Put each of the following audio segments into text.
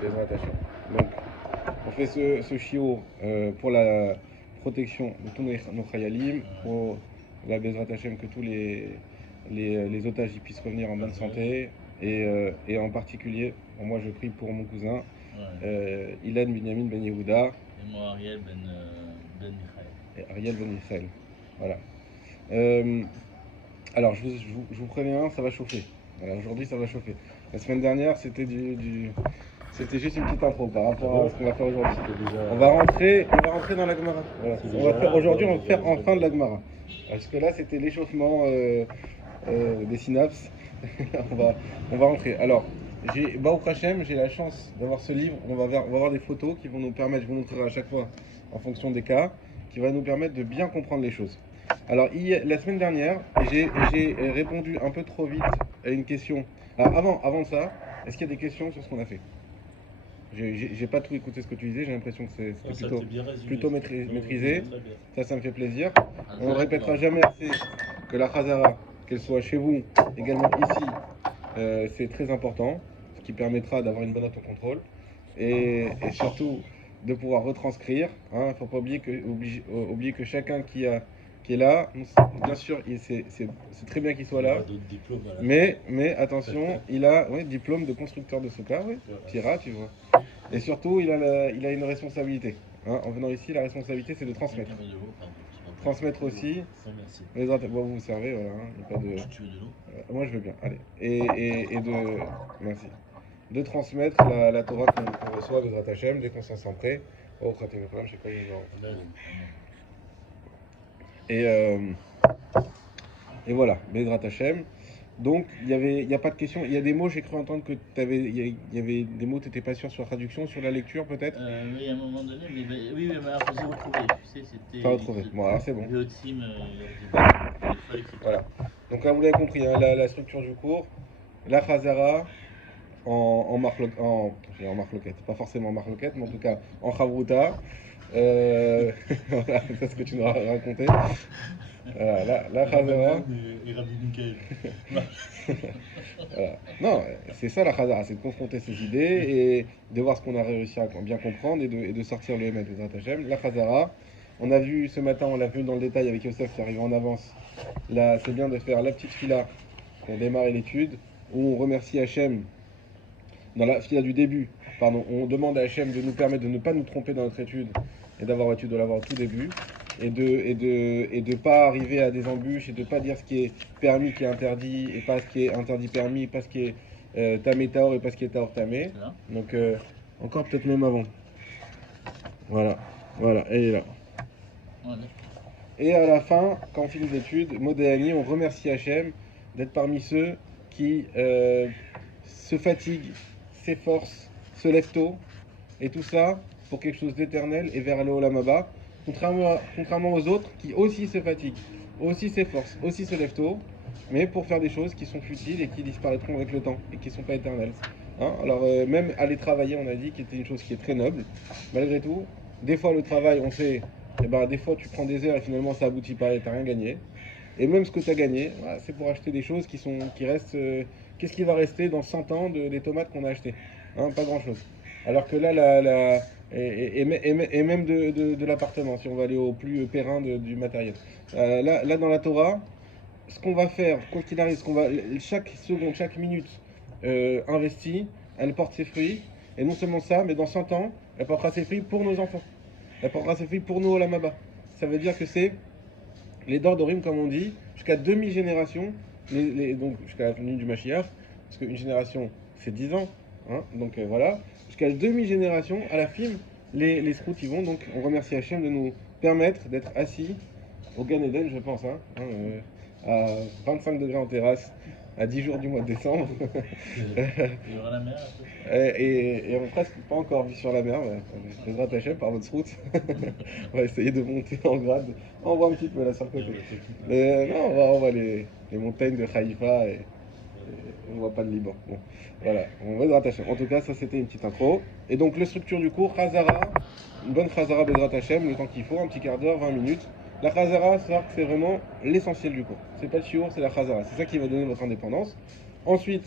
Bezrat Hashem. Donc, on fait ce shiur pour la protection de tous nos chayalim, pour la Bezrat Hashem que tous les otages y puissent revenir en bonne santé. Et en particulier, moi je prie pour mon cousin, Ilan Binyamin Ben Yehuda. Et moi Ariel Ben Michael. Et Ariel Ben Michael. Voilà. Alors je vous préviens, ça va chauffer. Voilà, aujourd'hui ça va chauffer. La semaine dernière c'était c'était juste une petite intro par rapport à ce qu'on va faire aujourd'hui. On va rentrer dans la Gemara. Voilà. Aujourd'hui on va faire enfin de la Gemara. Parce que là c'était l'échauffement des synapses. on va rentrer. Alors, Baruch Hashem, j'ai la chance d'avoir ce livre. On va voir des photos qui vont nous permettre, je vous montrerai à chaque fois en fonction des cas, qui va nous permettre de bien comprendre les choses. Alors, la semaine dernière, j'ai répondu un peu trop vite à une question. Alors, avant ça, est-ce qu'il y a des questions sur ce qu'on a fait? J'ai pas tout écouté ce que tu disais, j'ai l'impression que c'était plutôt maîtrisé. Ça me fait plaisir. On ne répétera jamais assez que la Chazara, qu'elle soit chez vous, également ici, c'est très important, ce qui permettra d'avoir une bonne autocontrôle et surtout de pouvoir retranscrire. Il ne faut pas oublier que chacun qui est là, bien sûr, c'est très bien qu'il soit là, mais attention, il a diplôme de constructeur de Souka, Tira, tu vois. Et surtout, il a une responsabilité. En venant ici, la responsabilité, c'est de transmettre. Transmettre aussi. Les autres, bon, vous servez, voilà. Pas de... Tu veux de l'eau? Moi, je veux bien. Allez. Et de... Merci. De transmettre la Torah qu'on reçoit, Bezrat Hashem, dès qu'on s'en sent prêt. Oh, je sais pas, et voilà, Bezrat Hashem. Donc, il n'y a pas de question. Il y a des mots, j'ai cru entendre que il y avait des mots, tu n'étais pas sûr sur la traduction, sur la lecture peut-être Oui, à un moment donné, mais oui, mais alors, faut se retrouver. Tu sais, c'était. T'as retrouvé. Bon, alors c'est bon. Voilà. Donc là, vous l'avez compris, hein, la structure du cours, la Chazara en marloquette, pas forcément en marloquette, mais en tout cas en Chavruta. Voilà, c'est ce que tu nous as raconté. La Chazara. Et Rabbi Mikael. Voilà. Non, c'est ça la Chazara, c'est de confronter ses idées et de voir ce qu'on a réussi à bien comprendre et de sortir le Emet des Hashem. La Chazara, on a vu ce matin, on l'a vu dans le détail avec Yosef qui arrive en avance. Là, c'est bien de faire la petite fila pour démarrer l'étude où on remercie Hachem. Dans la fila du début, pardon, on demande à Hachem de nous permettre de ne pas nous tromper dans notre étude et d'avoir l'étude de l'avoir au tout début. Et de pas arriver à des embûches et de pas dire ce qui est permis qui est interdit et pas ce qui est interdit permis, pas ce qui est tamé taor et pas ce qui est taor tamé. Donc encore peut-être même avant. Voilà, elle est là. Et à la fin, quand on finit l'étude, Modéani, on remercie Hachem d'être parmi ceux qui se fatiguent, s'efforcent, se lèvent tôt et tout ça pour quelque chose d'éternel et vers le Olam Haba. Contrairement aux autres qui aussi se fatiguent, aussi s'efforcent, aussi se lèvent tôt, mais pour faire des choses qui sont futiles et qui disparaîtront avec le temps et qui ne sont pas éternelles. Alors même aller travailler, on a dit, qui était une chose qui est très noble, malgré tout, des fois le travail, on sait, des fois tu prends des heures et finalement ça aboutit pas et tu n'as rien gagné. Et même ce que tu as gagné, c'est pour acheter des choses qui restent... qu'est-ce qui va rester dans 100 ans des tomates qu'on a achetées? Pas grand-chose. Alors que là, et même de l'appartement, si on va aller au plus périn du matériel. Là, dans la Torah, ce qu'on va faire, quoi qu'il arrive, chaque seconde, chaque minute investie, elle porte ses fruits. Et non seulement ça, mais dans 100 ans, elle portera ses fruits pour nos enfants. Elle portera ses fruits pour nous au Lamaba. Ça veut dire que c'est les Dordorim, comme on dit, jusqu'à demi-génération, donc jusqu'à la venue du Mashiach, parce qu'une génération, c'est 10 ans. Donc voilà, jusqu'à la demi-génération, à la fin, les scouts y vont. Donc on remercie Hachem de nous permettre d'être assis au Gan Eden, je pense, à 25 degrés en terrasse, à 10 jours du mois de décembre. Il y aura la mer et on presque pas encore vu sur la mer, Bezrat Hachem par votre route. On va essayer de monter en grade. On voit un petit peu là sur le côté. Non, on voit les montagnes de Haïfa et on voit pas de Liban. Bon, voilà, on va Bezrat Hachem. En tout cas, ça c'était une petite intro. Et donc, la structure du cours, Chazara, une bonne Chazara Bezrat Hachem, le temps qu'il faut, un petit quart d'heure, 20 minutes. La Chazara, c'est vraiment l'essentiel du cours. C'est pas le shiur, c'est la Chazara. C'est ça qui va donner votre indépendance. Ensuite,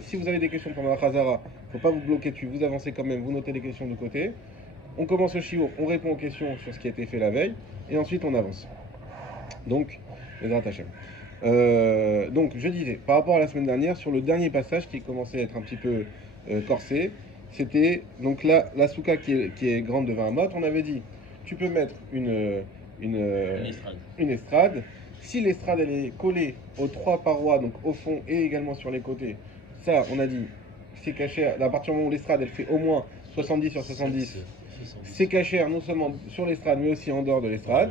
si vous avez des questions pendant la Khazara, il ne faut pas vous bloquer dessus, vous avancez quand même, vous notez les questions de côté. On commence le shiur, on répond aux questions sur ce qui a été fait la veille, et ensuite on avance. Donc, les Hashem. Donc, je disais, par rapport à la semaine dernière, sur le dernier passage qui commençait à être un petit peu corsé, c'était donc là, la souka qui est grande de 20 mètres, on avait dit, tu peux mettre une, estrade. une estrade. Si l'estrade elle est collée aux trois parois, donc au fond et également sur les côtés, ça on a dit, c'est caché, à partir du moment où l'estrade elle fait au moins 70 sur 70, c'est cachère non seulement sur l'estrade mais aussi en dehors de l'estrade.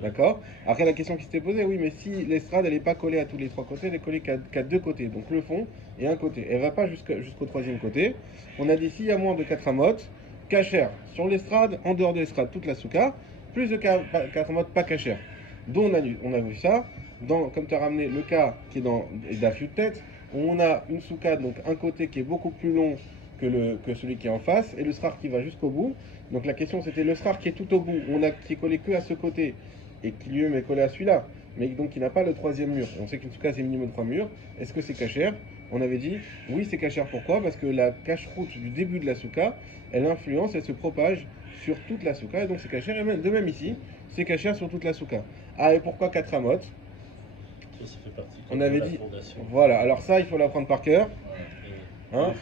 D'accord. Après la question qui s'était posée, oui, mais si l'estrade elle n'est pas collée à tous les trois côtés, elle est collée qu'à deux côtés, donc le fond et un côté. Elle ne va pas jusqu'au troisième côté. On a dit s'il y a moins de 4 amotes, cachère sur l'estrade, en dehors de l'estrade, toute la souka, plus de 4 amotes pas cachère. Donc on a vu ça, comme tu as ramené le cas qui est dans Daf Tête, où on a une souka, donc un côté qui est beaucoup plus long que celui qui est en face, et le srar qui va jusqu'au bout. Donc la question c'était le srar qui est tout au bout, qui est collé que à ce côté, et qui lui-même est collé à celui-là, mais donc qui n'a pas le troisième mur. Et on sait qu'une souka c'est minimum 3 murs. Est-ce que c'est cachère? On avait dit oui, c'est cachère. Pourquoi? Parce que la cache-route du début de la souka, elle influence, elle se propage sur toute la souka, et donc c'est cachère. Et même, de même ici, c'est cachère sur toute la souka. Ah, et pourquoi 4 amotes? Ça fait partie on avait dit, fondation. Voilà, alors ça il faut l'apprendre par cœur. Hein?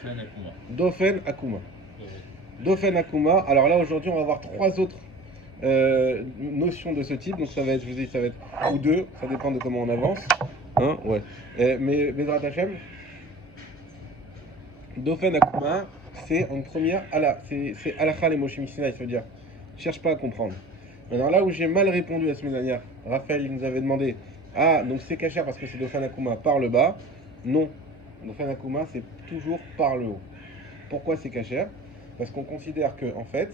Dofen Akuma. Dofen Akuma. Alors là aujourd'hui on va voir 3 autres notions de ce type. Donc ça va être, je vous dis, ça va être ou 2, ça dépend de comment on avance. Hein, ouais. Mais Bezrat Hashem, Dofen Akuma, c'est en première, c'est Alakha les Moshe Mishnah, ça veut dire cherche pas à comprendre. Maintenant là où j'ai mal répondu la semaine dernière, Raphaël il nous avait demandé, ah donc c'est cachère parce que c'est Dofen Akuma par le bas. Non, Dofen Akuma c'est toujours par le haut. Pourquoi c'est cachère? Parce qu'on considère que en fait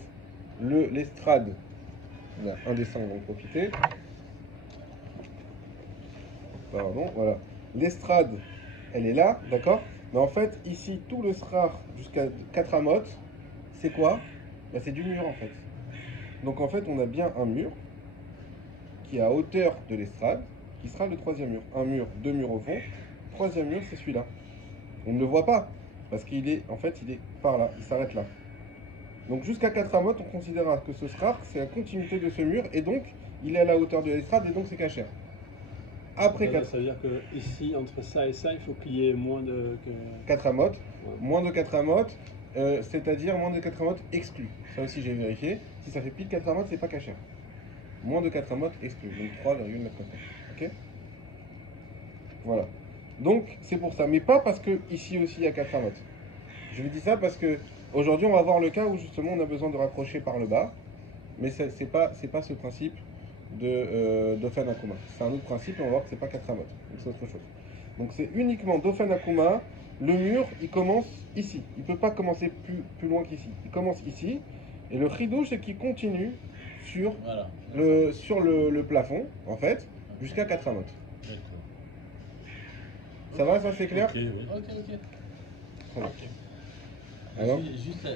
l'estrade, un dessin, on va en profiter. Pardon, voilà. L'estrade, elle est là, d'accord? Mais en fait, ici, tout le srar jusqu'à 4 amotes, c'est quoi? Ben, c'est du mur en fait. Donc en fait, on a bien un mur qui est à hauteur de l'estrade, qui sera le troisième mur. Un mur, 2 murs au fond. Troisième mur, c'est celui-là. On ne le voit pas, parce qu'il est, en fait, il est par là, il s'arrête là. Donc jusqu'à 4 amotes, on considérera que ce srar, c'est la continuité de ce mur, et donc, il est à la hauteur de l'estrade, et donc c'est cachère. Après 4... Ça veut dire que ici, entre ça et ça, il faut qu'il y ait moins de... 4 amotes, ouais. Moins de 4 amotes, c'est-à-dire moins de 4 amotes exclus. Ça aussi j'ai vérifié. Si ça fait pile 4 amotes, c'est pas cachère. Moins de 4 amotes exclus, donc 3,9. Ok. Voilà. Donc c'est pour ça, mais pas parce que ici aussi il y a 4 amotes. Je vous dis ça parce que aujourd'hui on va voir le cas où justement on a besoin de raccrocher par le bas, mais c'est pas ce principe de Dofen Akuma. C'est un autre principe et on va voir que c'est pas 4 amotes, donc c'est autre chose. Donc c'est uniquement Dofen Akuma. Le mur il commence ici, il peut pas commencer plus loin qu'ici. Il commence ici et le rideau c'est qu'il continue sur, voilà, le plafond en fait jusqu'à 4 amotes. Ça va, ça c'est clair? Ok, oui. Ok. Alors, juste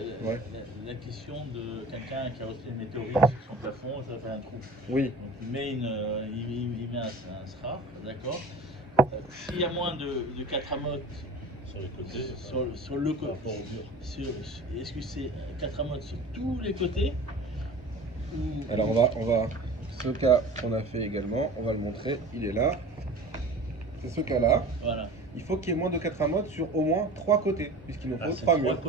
la question de quelqu'un qui a reçu une météorite sur son plafond, ça fait un trou. Oui. Donc il met, un srar, d'accord. S'il y a moins de 4 amotes sur les côtés, sur le côté, est-ce que c'est 4 amotes sur tous les côtés ou... Alors on va ce cas qu'on a fait également, on va le montrer, il est là. C'est ce cas-là. Voilà. Il faut qu'il y ait moins de 4 amotes sur au moins 3 côtés, puisqu'il nous faut 3 murs.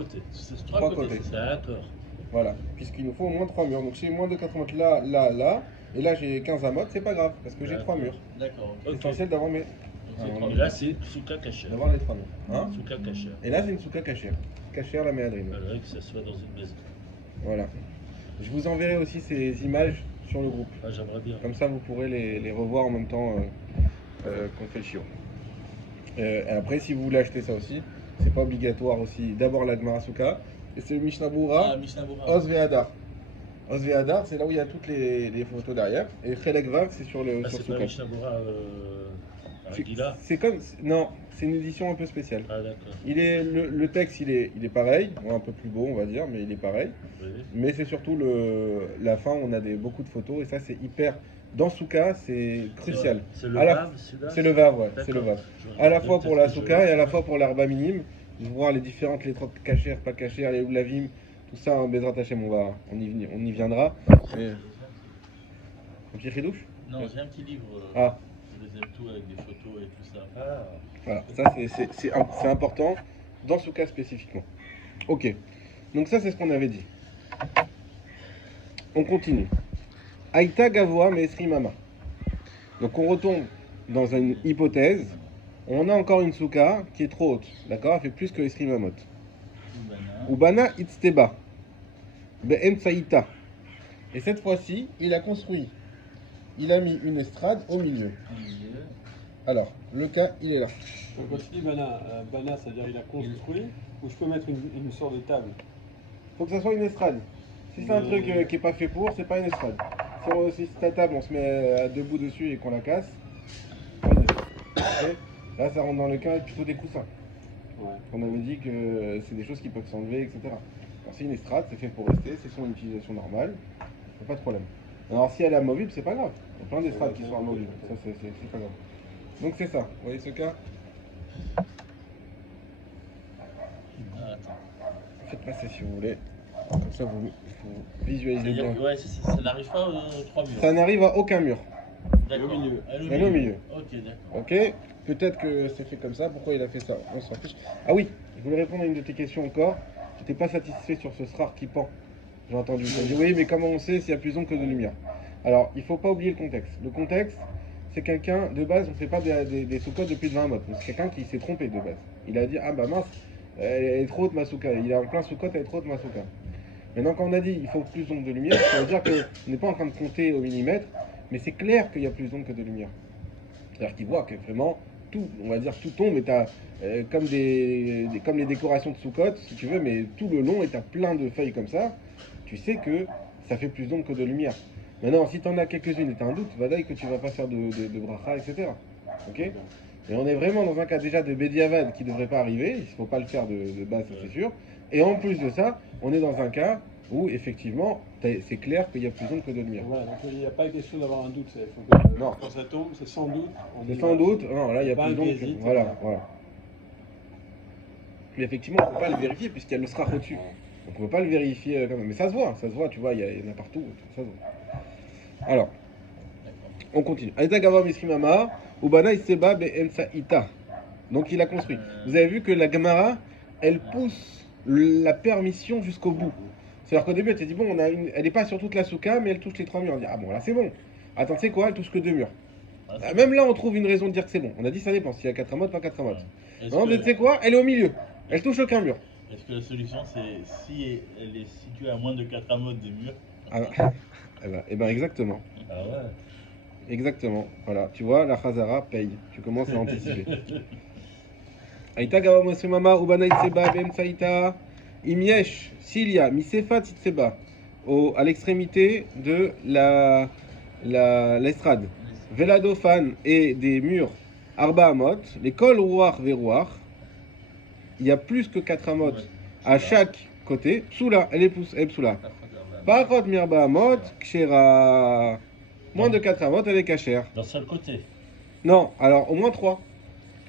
3 côtés. D'accord. Voilà, puisqu'il nous faut au moins 3 murs. Donc j'ai moins de 4 amotes là, là, là. Et là j'ai 15 amotes, c'est pas grave, parce que j'ai 3 murs. D'accord. C'est essentiel d'avoir mes... Et là c'est souka cachère. D'avoir les 3 murs. Hein? Souka cachère. Et là c'est une souka cachère. Cachère la méadrine. Alors que ça soit dans une maison. Voilà. Je vous enverrai aussi ces images sur le groupe. Ah, j'aimerais bien. Comme ça vous pourrez les revoir en même temps qu'on fait le chiot. Et après, si vous voulez acheter ça aussi, c'est pas obligatoire aussi. D'abord la Gemara Souka, et c'est le Mishnah Berurah, Oz Ve'adar. Oz Ve'adar, c'est là où il y a toutes les photos derrière. Et Chelek Vav, c'est sur le sur c'est Souka. pas Mishnah Berurah c'est comme... Non, c'est une édition un peu spéciale. Ah d'accord. Le texte, il est pareil, un peu plus beau on va dire, mais il est pareil. Oui. Mais c'est surtout la fin, on a beaucoup de photos, et ça c'est hyper dans Souka, c'est crucial. C'est le À la- Vav, celui-là C'est le Vav, ouais, c'est le D'accord. Vav. Je À la regardais fois pour peut-être la que Souka et à la je- fois pour l'Arba minime, de voir les différentes lettres cachères, pas cachères, les Oulavim, tout ça, en Bezrat Hashem, on y viendra. Mais- Un petit chidouche? Non, j'ai un petit livre. Ah. Je les aime tout avec des photos et tout ça. Voilà, ça c'est important dans ce cas spécifiquement. Ok, donc ça c'est ce qu'on avait dit. On continue. Aïta Gavoa Mesri Mama. Donc on retourne dans une hypothèse. On a encore une souka qui est trop haute. D'accord? Elle fait plus que Esri Mamot. Oubana. Ubana Itzteba. Be'emtsaïta. Et cette fois-ci, il a construit. Il a mis une estrade au milieu. Au milieu. Alors, le cas, il est là. Donc, quand tu dis Bana, c'est-à-dire il a construit, ou je peux mettre une sorte de table. Faut que ça soit une estrade. Si c'est un truc qui est pas fait pour, c'est pas une estrade. Si c'est ta table, on se met debout dessus et qu'on la casse, c'est pas une estrade. Ok. Là, ça rentre dans le cas plutôt des coussins. Ouais. On avait dit que c'est des choses qui peuvent s'enlever, etc. Quand c'est une estrade, c'est fait pour rester, c'est son utilisation normale, y a pas de problème. Alors si elle est amovible, c'est pas grave. Il y a plein d'estrades qui sont amovibles, ça c'est pas grave. Donc c'est ça, vous voyez ce cas? Ah, attends. Faites passer si vous voulez, comme ça vous visualisez bien. C'est-à-dire que, ouais, ça n'arrive pas aux trois murs. Ça n'arrive à aucun mur, D'accord. au milieu. Elle est au milieu. Ok, d'accord. ok? Peut-être que c'est fait comme ça, pourquoi il a fait ça? On s'en fiche. Ah oui, je voulais répondre à une de tes questions encore. J'étais pas satisfait sur ce srar qui pend. J'ai entendu. Tu as dit oui, mais comment on sait s'il y a plus d'ombre que de lumière? Alors, il faut pas oublier le contexte. Le contexte, c'est quelqu'un, de base, on ne fait pas des sous-codes de plus de 20 mots. C'est quelqu'un qui s'est trompé de base. Il a dit, ah bah mince, elle est trop haute ma souka. Il est en plein sous-code, elle est trop haute ma souka. Maintenant, quand on a dit il faut plus d'ombre de lumière, ça veut dire qu'on n'est pas en train de compter au millimètre, mais c'est clair qu'il y a plus d'ombre que de lumière. C'est-à-dire qu'il voit que vraiment, tout, on va dire, tout tombe et t'as comme les décorations de sous-code, si tu veux, mais tout le long et t'as plein de feuilles comme ça, tu sais que ça fait plus d'ombre que de lumière. Maintenant, si tu en as quelques-unes et tu as un doute, vadaï que tu vas pas faire de bracha, etc. Ok? Et on est vraiment dans un cas déjà de Bediavad qui ne devrait pas arriver, il ne faut pas le faire de base, ça c'est sûr. Et en plus de ça, on est dans un cas où effectivement, c'est clair qu'il y a plus d'ombre que de lumière. Voilà, donc il n'y a pas question d'avoir un doute. Il faut que, Non. quand ça tombe, c'est sans doute. C'est sans doute, non, là il y a Pas plus un d'ombre. hésite, Voilà, voilà. Mais effectivement, on ne peut pas le vérifier puisqu'il y a le srach au-dessus. Donc on ne peut pas le vérifier comme ça. Mais ça se voit, tu vois, il y en a partout, ça se voit. Alors, on continue. Aïda Gava Misrimama, Ubana Iseba Be'emsa Ita. Donc il a construit. Vous avez vu que la Gemara, elle pousse la permission jusqu'au bout. C'est-à-dire qu'au début, elle t'a dit, bon, elle n'est pas sur toute la souka, mais elle touche les 3 murs. On dit, ah bon, là c'est bon. Attends, tu sais quoi, elle touche que 2 murs. Même là, on trouve une raison de dire que c'est bon. On a dit, ça dépend, s'il y a 4 amotes, pas 4 amotes. Non, mais tu sais quoi, elle est au milieu. Elle touche aucun mur. Est-ce que la solution, c'est si elle est située à moins de 4 amotes des murs? Ah, eh ben, exactement. Ah ouais. Exactement. Voilà, tu vois, la Khazara paye. Tu commences à anticiper. Aïta Gawa Mosrimama, Ubana Itseba, Bem Saïta, Imiesh, Silia, Misefa Tsitseba, à l'extrémité de l'estrade. Veladofan et des murs Arba Amot, les Kol Rouar Verouar, il y a plus que 4 amot à chaque côté. Psoula, elle est psoula. Parot Mirba Amot, Kshera. Moins de 4 amot, elle est cachère. D'un seul côté. Non, alors au moins 3.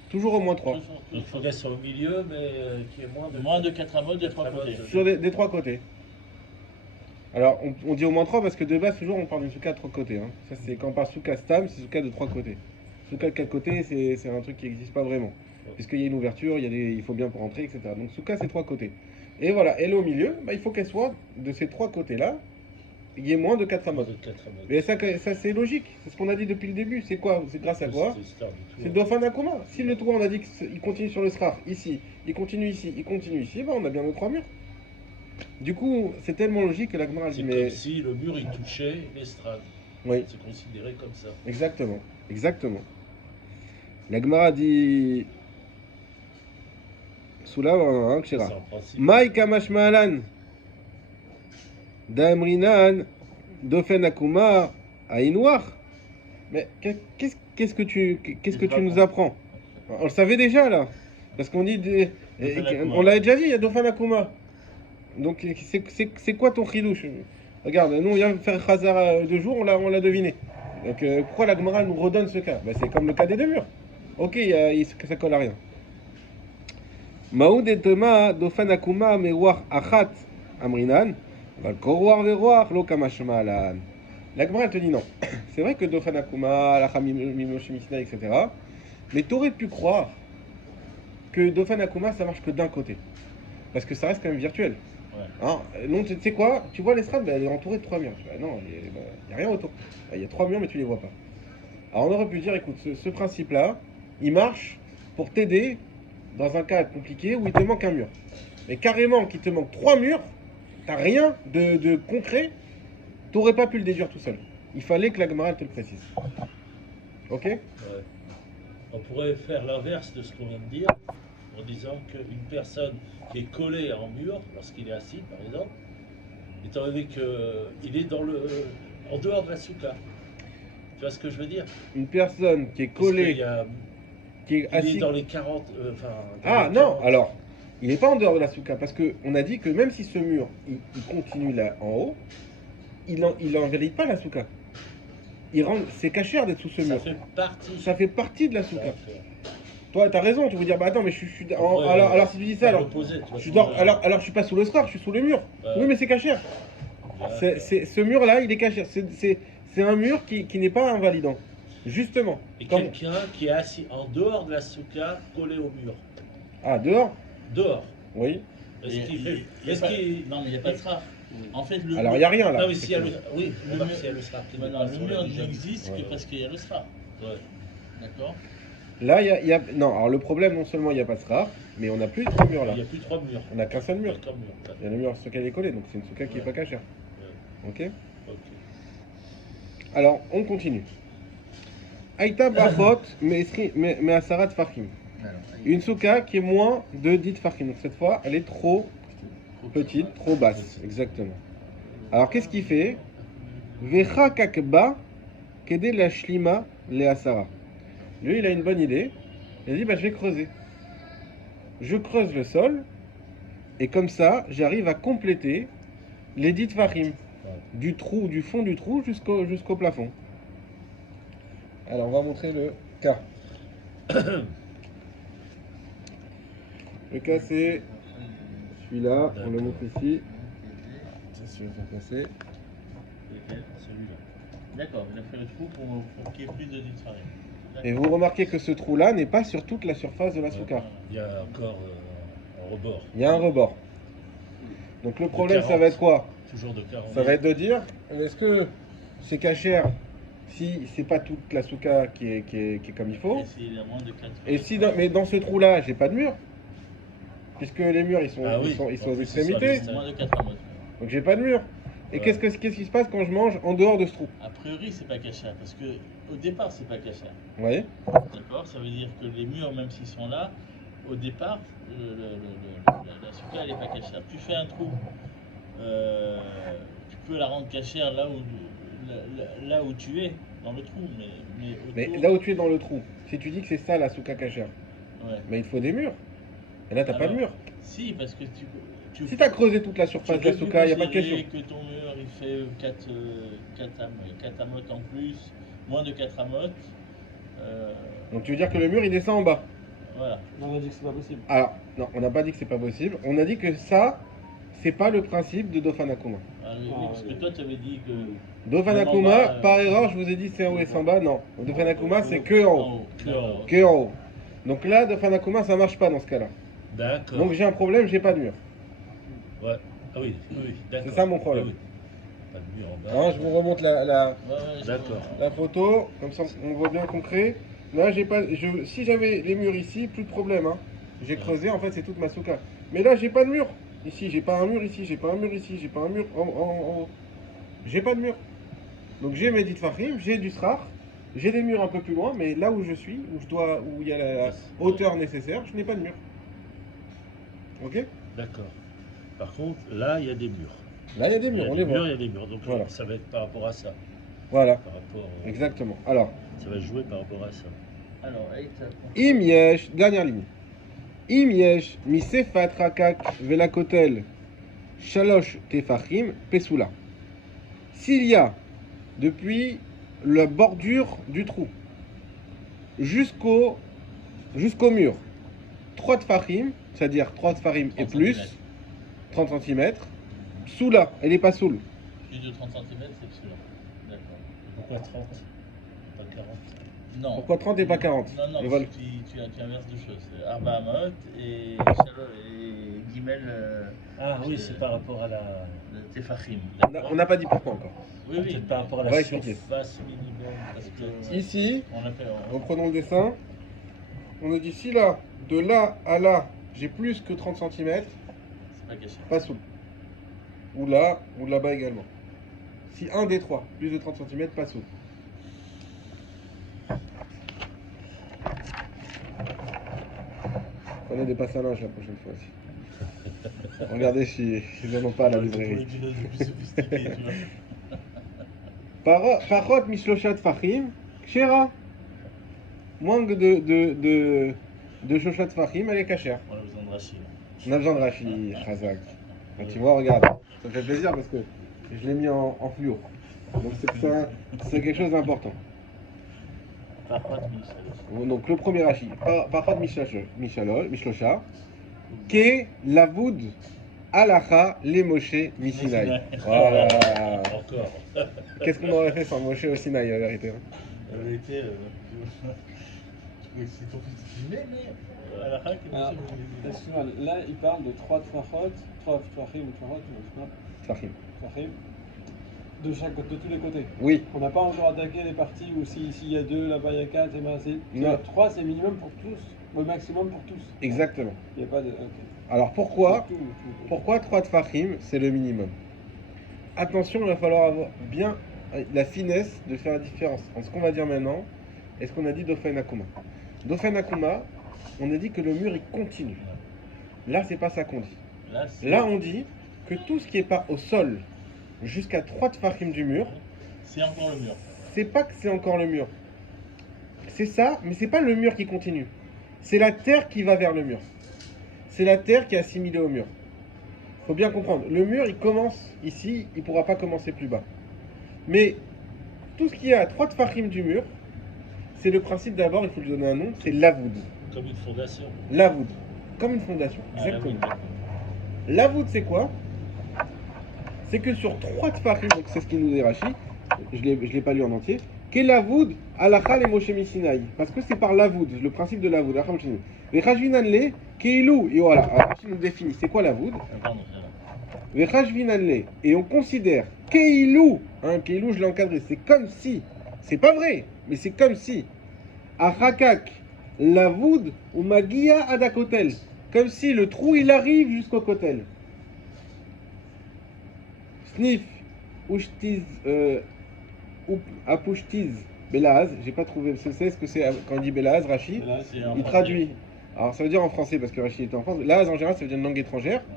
Toujours au moins 3. Il faut qu'elle soit au milieu, mais qu'il y ait Moins de 4 amotes des 3 côtés. Sur des 3 côtés. Alors on dit au moins 3 parce que de base, toujours on parle d'une souka de 3 côtés. Hein. Ça, c'est quand on parle souka stam, c'est souka de 3 côtés. Souka de 4 côtés, c'est un truc qui n'existe pas vraiment. Puisqu'il y a une ouverture, il faut bien pour rentrer, etc. Donc souka, c'est 3 côtés. Et voilà, elle est au milieu, bah, il faut qu'elle soit de ces 3 côtés-là, il y ait moins de 4 amot. Mais ça c'est logique, c'est ce qu'on a dit depuis le début. C'est quoi? C'est grâce à quoi? C'est Dofan Akuma. Si le toit, on a dit qu'il continue sur le srar, ici, il continue ici, il continue ici, bah on a bien nos 3 murs. Du coup, c'est tellement logique que la Gemara dit, C'est mais... comme si le mur il touchait l'estrade. Oui, C'est considéré comme ça. exactement, exactement. La Gemara dit... Soula, hein, C'est Kshira. en principe. Maïka Mashmalan, Damrinan, Dofen Akuma, Aïnoir. Mais qu'est-ce que tu nous apprends? On le savait déjà là. Parce qu'on dit. Dofen Akuma. On l'avait déjà dit, il y a Dofen Akuma. Donc c'est quoi ton chidouche? Regarde, nous on vient faire Khazar 2 jours, on l'a deviné. Donc pourquoi la Gemara nous redonne ce cas? C'est comme le cas des deux murs. Ok, ça colle à rien. Maoud et Thomas, Dofan Akuma, Merouach Achat, Amrinan, Valkoroar Veroach, Lokamashma Alan. La Gemara elle te dit non. C'est vrai que Dofan Akuma, Lacha Mimoshimishna, etc. Mais tu aurais pu croire que Dofan Akuma ça marche que d'un côté. Parce que ça reste quand même virtuel. Ouais. Hein, non, tu sais quoi? Tu vois l'estrade, elle est entourée de 3 murs. Non, il n'y a rien autour. Il y a 3 murs, mais tu les vois pas. Alors on aurait pu dire, écoute, ce principe-là, il marche pour t'aider dans un cas compliqué où il te manque un mur. Mais carrément, qu'il te manque 3 murs, t'as rien de concret, t'aurais pas pu le déduire tout seul. Il fallait que la Gemara te le précise. Ok? Ouais. On pourrait faire l'inverse de ce qu'on vient de dire, en disant qu'une personne qui est collée en mur, lorsqu'il est assis par exemple, étant donné qu'il est en dehors de la souka. Tu vois ce que je veux dire? Une personne qui est Parce qu'il collée, y a- qui est il est assise. dans les 40. Ah non, alors, il n'est pas en dehors de la souka, parce qu'on a dit que même si ce mur, il continue là en haut, il n'invalide pas la souka. C'est cachère d'être sous ce Ça mur. fait partie. Ça fait partie de la souka. D'accord. Toi, t'as raison, tu veux dire, bah attends, mais je suis alors si tu dis ça, alors, alors je suis pas sous le scar, je suis sous le mur. Ouais. Oui, mais c'est cachère. Ce mur-là, il est cachère. C'est un mur qui n'est pas invalidant. Justement. Et Comme- quelqu'un qui est assis en dehors de la souka, collé au mur. Ah, dehors? Dehors. Oui. Est-ce qu'il Il y a est-ce pas- qu'il- Non, mais il n'y a pas de sraf. En fait, le Alors, il n'y a rien là. Non, mais s'il y a le. Oui, Le on va mur- s'il y a le srap qui n'est Maintenant, pas le sur mur la ligne. n'existe Ouais. que parce qu'il y a le sraf. Ouais. D'accord? Là, il y a. Non, alors le problème, non seulement il n'y a pas de sraf, mais on n'a plus de 3 murs là. Il n'y a plus 3 murs. On n'a qu'un seul Il y a mur. qu'un mur. Il y a le mur sur lequel il est collé, donc c'est une souka qui n'est pas cachère. Ok? Ok. Alors, on continue. Aïta Bachot, mais Asarat Fahim. Une souka qui est moins de 10 Fahim. Donc cette fois, elle est trop petite, trop basse. Exactement. Alors, qu'est-ce qu'il fait? Vecha kakba kede la shlima le asara. Lui, il a une bonne idée. Il a dit, bah, je vais creuser. Je creuse le sol. Et comme ça, j'arrive à compléter les 10 Fahim. Du fond du trou jusqu'au plafond. Alors, on va montrer le cas. Le cas, c'est celui-là. On le montre ici. Je vais faire passer. Celui-là. D'accord, il a fait le trou pour qu'il y ait plus de ditraits. Et vous remarquez que ce trou-là n'est pas sur toute la surface de la souka. Il y a encore un rebord. Il y a un rebord. Donc le problème, ça 40. va être quoi? Toujours de 40. Ça va être de dire, est-ce que c'est cachère si c'est pas toute la souka qui est comme il faut? Et s'il a moins de 4 Et si mais dans ce trou-là, j'ai pas de mur, puisque les murs ils sont, Ah oui. ils sont aux En plus, extrémités, c'est moins de 4 amotes. donc j'ai pas de mur. Et Ouais. qu'est-ce qui se passe quand je mange en dehors de ce trou? A priori, c'est pas cachère parce que au départ, c'est pas cachère. Vous voyez? D'accord? Ça veut dire que les murs, même s'ils sont là, au départ, la souka, elle n'est pas cachère. Tu fais un trou, tu peux la rendre cachère là où tu es, dans le trou, mais Mais là où tu es dans le trou, si tu dis que c'est ça la souka cachère, Ouais. mais il te faut des murs. Et là t'as pas de Alors, mur. Si, parce que tu Si t'as creusé toute la surface de la souka, il n'y a pas de question. que ton mur, il fait 4 amotes en plus, moins de 4 amotes. Donc tu veux dire que le mur il descend en bas. Voilà. On a dit que c'est pas possible. Alors, non, on n'a pas dit que c'est pas possible. On a dit que ça, c'est pas le principe de Dofanakuma. Ah, oui, Ah, parce que oui. toi, tu avais dit que. Dofanakuma, Vraiment, bah, par erreur, je vous ai dit c'est en haut et c'est en bas. Non. Dofanakuma, c'est que en haut. Que en haut. Que en haut. Donc là, Dofanakuma, ça marche pas dans ce cas-là. D'accord. Donc j'ai un problème, j'ai pas de mur. Ouais. Ah oui, oui, d'accord. C'est ça mon problème. Ah oui. Pas de mur en bas. Alors, je vous remonte la Ouais, ouais, je- D'accord. photo, comme ça on voit bien concret. Là, j'ai pas, si j'avais les murs ici, plus de problème. Hein. J'ai creusé, en fait, c'est toute ma souka. Mais là, j'ai pas de mur. Ici, j'ai pas un mur ici, j'ai pas un mur ici, j'ai pas un mur en haut. J'ai pas de mur. Donc j'ai mes 10 fahim, j'ai du srar, j'ai des murs un peu plus loin, mais là où je suis, où il y a la hauteur nécessaire, je n'ai pas de mur. Ok? D'accord. Par contre, là, il y a des murs. Là, il y a des Il y murs, a on des les murs, voit. il y a des murs. Donc Voilà. ça va être par rapport à ça. Voilà, Par rapport, exactement. Alors, ça va jouer par rapport à ça. Alors, Im yesh, dernière ligne. Im yesh, misefat rakak velakotel, shalosh tefachim, pesula. S'il y a, depuis la bordure du trou jusqu'au mur. 3 tfachim, c'est-à-dire 3 tfachim et 30 plus, centimètres. 30 cm. Sous là, elle n'est pas sous. Plus de 30 cm, c'est celui-là. D'accord. Pourquoi 30? Pas 40? Non. Pourquoi 30 et pas 40? Non, non, Et parce voilà. que tu inverses deux choses. Arba Hamot et Shalom et Gimel Ah oui, c'est par rapport à la. Tefachim. On n'a pas dit pourquoi encore. Oui, oui. Peut-être par rapport à On va la expliquer. surface minimum. Parce que Ici, on a fait. reprenons le dessin. On nous dit si là, de là à là, j'ai plus que 30 cm, C'est pas caché. pas sous. Ou là, ou là-bas également. Si un des trois, plus de 30 cm, pas sous. Prenez des passes à linge la prochaine fois aussi. Regardez si ils n'en ont pas à la librairie. Parot mishloshat fachim, kshera. Moins de shoshat fachim, elle est cachère. On a besoin de Rachid. On a besoin de Rachi, Khazak. Quand tu vois, regarde, ça me fait plaisir parce que je l'ai mis en fluo. Donc c'est quelque chose d'important. Par contre, Michel. Donc le premier Rachi, Parot mishlosha, ke lavoud alacha les Moshe Misinaï. Voilà. Encore. Qu'est-ce qu'on aurait fait sans Moshe au Sinaï, la vérité, hein? La vérité, c'est ton fils. Mais, à la fin, Alors, excuse-moi, là, il parle de 3 tfachot, 3 tfachim, Fachim. de chaque côté, de tous les côtés. Oui, On n'a pas encore attaqué les parties où s'il y a 2, là-bas il y a 4, et ben c'est Non. 3, c'est minimum pour tous, au maximum pour tous. exactement. Il n'y a pas de. Ok. Alors pourquoi Tout. Pourquoi 3 tfachim, c'est le minimum? Attention, il va falloir avoir bien la finesse de faire la différence entre ce qu'on va dire maintenant et ce qu'on a dit d'Ofen Akuma. D'Ofen Akuma, on a dit que le mur il continue. Là, c'est pas ça qu'on dit. Là, on dit que tout ce qui est pas au sol jusqu'à 3 tfachim du mur, c'est encore le mur. c'est pas que c'est encore le mur. C'est ça, mais c'est pas le mur qui continue. C'est la terre qui va vers le mur. C'est la terre qui est assimilée au mur. Faut bien comprendre. Le mur, il commence ici, il pourra pas commencer plus bas. Mais tout ce qui est à 3 tfachim du mur, c'est le principe d'abord, il faut lui donner un nom, c'est l'avoud. Comme une fondation. L'avoud. Comme une fondation. Ah, Exactement. oui. L'avoud, c'est quoi? C'est que sur 3 tfachim, donc c'est ce qu'il nous dit Rashi, je l'ai pas lu en entier, qu'est l'avoud alacha le Moshe Misinaï. Parce que c'est par l'avoud, le principe de l'avoud. Les Rajvinanle, keilou, et voilà, Rashi nous définit, c'est quoi l'avoud? Pardon, Les Rajvinanle, et on considère keilou, keilou je l'ai encadré, c'est comme si, c'est pas vrai, mais c'est comme si, achakak, l'avoud, ou magia adakotel, comme si le trou il arrive jusqu'au kotel. Snif, ushtiz, apushtiz, belaz, j'ai pas trouvé, c'est ce que c'est quand on dit belaz, Rashi, Et là, c'est en il français. traduit. Alors ça veut dire en français parce que Rashi était en France. Laz en général ça veut dire une langue étrangère, Ouais.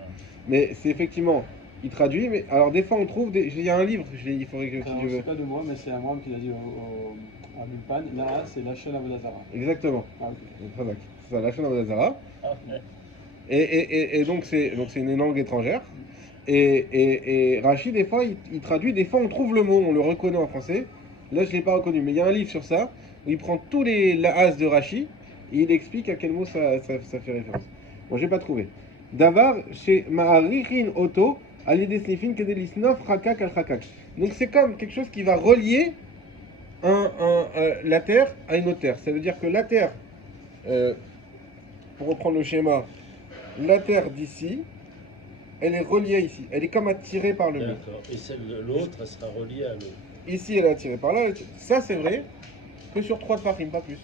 mais c'est effectivement, il traduit. Mais alors des fois on trouve, il y a un livre, il faudrait que si alors, tu veux. c'est pas de moi, mais c'est un membre qui l'a dit à Mulpan. Là, c'est la chaîne à Vodazara. Exactement. Ah, ok. C'est ça, la chaîne Avodazara. Ah, ouais. Et donc c'est une langue étrangère. Et Rashi des fois il traduit, des fois on trouve le mot, on le reconnaît en français. Là je l'ai pas reconnu, mais il y a un livre sur ça où il prend tous les as de Rashi et il explique à quel mot ça fait référence. Bon, j'ai pas trouvé. Davar chez Ma'arichin Oto à l'idée snifin kedelisnof rakak al rakak. Donc c'est comme quelque chose qui va relier la terre à une autre terre. Ça veut dire que la terre, pour reprendre le schéma, la terre d'ici, elle est reliée ici. Elle est comme attirée par le mur. D'accord. Et l'autre, elle sera reliée à l'autre. Ici, elle est attirée par là. Ça, c'est vrai que sur 3 tfachim, pas plus.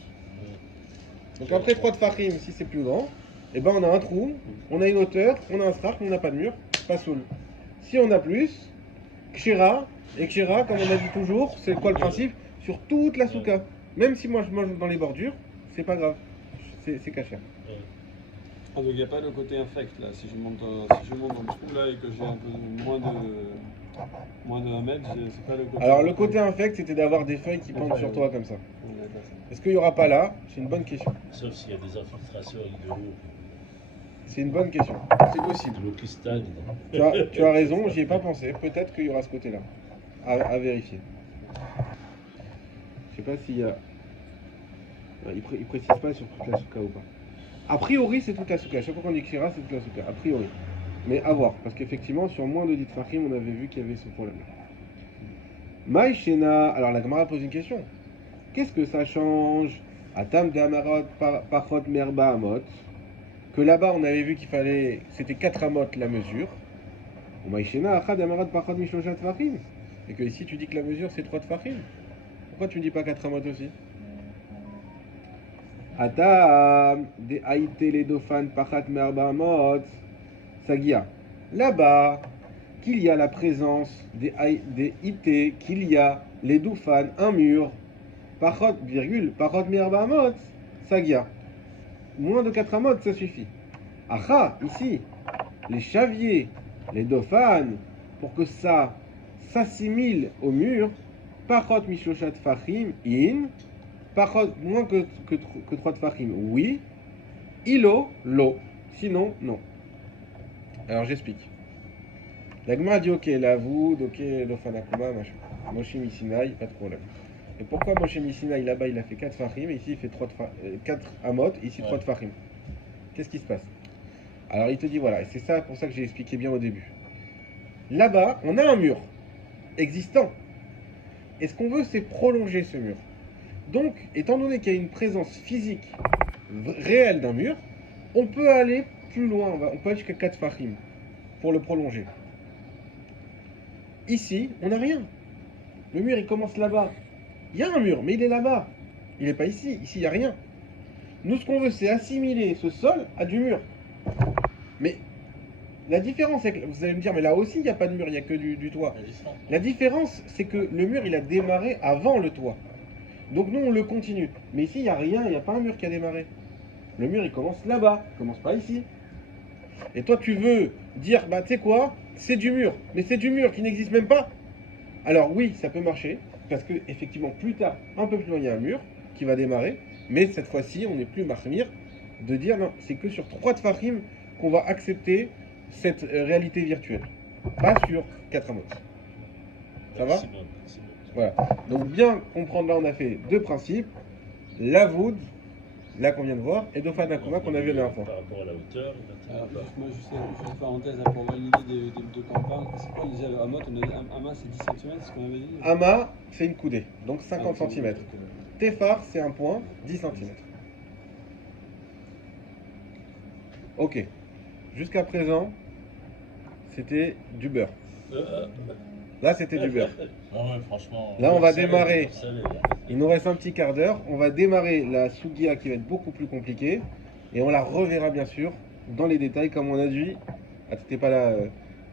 Donc après 3 tfachim, si c'est plus grand, eh ben on a un trou, on a une hauteur, on a un strach, mais on n'a pas de mur, pas soul. Si on a plus, kshira, et kshira, comme on a dit toujours, c'est quoi le principe? Sur toute la souka. Même si moi je mange dans les bordures, c'est pas grave, c'est caché. Ah, donc il n'y a pas le côté infect là. Si je monte dans le trou là et que j'ai un peu moins de 1 mètre, c'est pas le côté. Alors le côté infect, c'était d'avoir des feuilles qui pendent sur toi comme ça. Est-ce qu'il n'y aura pas là? C'est une bonne question. Sauf s'il y a des infiltrations avec de l'eau. C'est une bonne question. C'est possible. De l'eau qui stagne. Tu as raison, j'y ai pas pensé. Peut-être qu'il y aura ce côté-là. À vérifier. sais pas s'il y a. Il précise pas sur toute la souka ou pas. A priori, c'est toute la souka. Chaque fois qu'on dit Kshira, c'est toute la souka. A priori. Mais à voir. Parce qu'effectivement, sur moins de 10 Tfachim, on avait vu qu'il y avait ce problème-là. Maïshena. Alors la Gemara pose une question. Qu'est-ce que ça change? Atam de Amarot Pachot Merba Amot. Que là-bas, on avait vu qu'il fallait. C'était 4 amot la mesure. Ou Maïshena Achad Amarot Pachot Mishoshat Tfachim. Et que ici, tu dis que la mesure, c'est 3 Tfachim. Pourquoi tu ne dis pas 4 amot aussi? Atam de Aïte les Dofan Pachat Merba Amot. Sagia. Là-bas, qu'il y a la présence des IT, qu'il y a les Doufan, un mur. Pachot, virgule, Pachot Merba Amot. Sagia. Moins de 4 amot, ça suffit. Acha, ici, les chaviers, les Dofan, pour que ça s'assimile au mur, Pachot Mishoshat Fachim, in, Pachot, moins que 3 Fachim, oui, ilo, lo, sinon, non. Alors j'explique. La Gemara dit ok, la voud, ok, Dofan Akuma, machin. Moshe Misinaï, pas de problème. Et pourquoi Moshe Misinaï là-bas il a fait 4 Fachim, et ici il fait 4 amot, ici 3 Fachim? Qu'est-ce qui se passe? Alors il te dit voilà, et c'est ça pour ça que j'ai expliqué bien au début. Là-bas, on a un mur existant. Et ce qu'on veut, c'est prolonger ce mur. Donc, étant donné qu'il y a une présence physique réelle d'un mur, on peut aller plus loin, on peut aller jusqu'à 4 Fachim pour le prolonger. Ici, on n'a rien. Le mur, il commence là-bas. Il y a un mur, mais il est là-bas. Il n'est pas ici. Ici, il n'y a rien. Nous, ce qu'on veut, c'est assimiler ce sol à du mur. Mais la différence, c'est que vous allez me dire, mais là aussi, il n'y a pas de mur, il n'y a que du toit. La différence, c'est que le mur, il a démarré avant le toit. Donc nous, on le continue. Mais ici, il n'y a rien, il n'y a pas un mur qui a démarré. Le mur, il commence là-bas, il commence pas ici. Et toi, tu veux dire, bah, tu sais quoi, c'est du mur. Mais c'est du mur qui n'existe même pas. Alors oui, ça peut marcher, parce que effectivement, plus tard, un peu plus loin, il y a un mur qui va démarrer. Mais cette fois-ci, on n'est plus marmire de dire, non, c'est que sur 3 Tfachim qu'on va accepter cette réalité virtuelle. Pas sur 4 amot. Ça va? C'est bon, c'est bon. Voilà. Donc bien comprendre, là on a fait 2 principes. La voud, là qu'on vient de voir, et Dofan Akuma qu'on a vu la dernière fois. Par rapport à la hauteur, Alors, moi, juste une parenthèse là, pour valider de quoi on parle. C'est quoi déjà le hamot? On a dit Hama, c'est 10 cm, c'est ce qu'on avait dit? Ama, c'est une coudée, donc 50 Ah, cm. ok. Tefar, c'est un point, 10 cm. Ok. Jusqu'à présent, c'était du beurre. Là, c'était du beurre. Ah ouais, franchement. Là, on va salé, démarrer. salé. Il nous reste un petit quart d'heure. On va démarrer la Sugia qui va être beaucoup plus compliquée. Et on la reverra bien sûr dans les détails comme on a dit. Ah, t'étais pas là.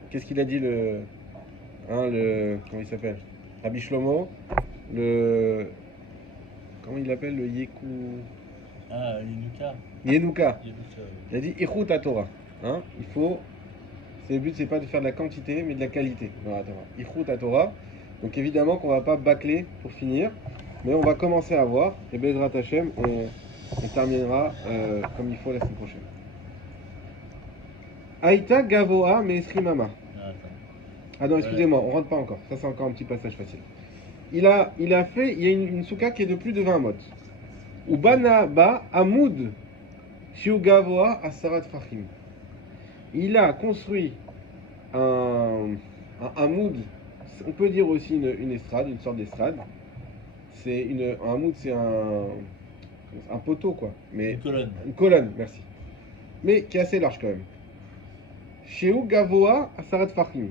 Qu'est-ce qu'il a dit le. Comment il s'appelle? Rabbi Shlomo. Comment il l'appelle le Yeku. Ah, Inuka. Yenuka. Il y a tout ça, oui. Il a dit Ichut à Torah. Hein, il faut. Le but, c'est pas de faire de la quantité, mais de la qualité dans la Torah. Ichut à Torah. Donc évidemment qu'on va pas bâcler pour finir, mais on va commencer à voir. Et Bezrat Hashem, on terminera comme il faut la semaine prochaine. Aïta Gavoa Meesrimama. Ah, attends. Ah non, excusez-moi, on rentre pas encore. Ça, c'est encore un petit passage facile. Il y a une souka qui est de plus de 20 mot. Ubana ba Amoud Shiu Gavoa Asarat Fachim. Il a construit un Amoud. On peut dire aussi une estrade, une sorte d'estrade. Un hamoud, c'est un poteau, quoi. Mais, Une colonne. une colonne, merci. Mais qui est assez large quand même. Sheu Gavoa Asarat Fachim.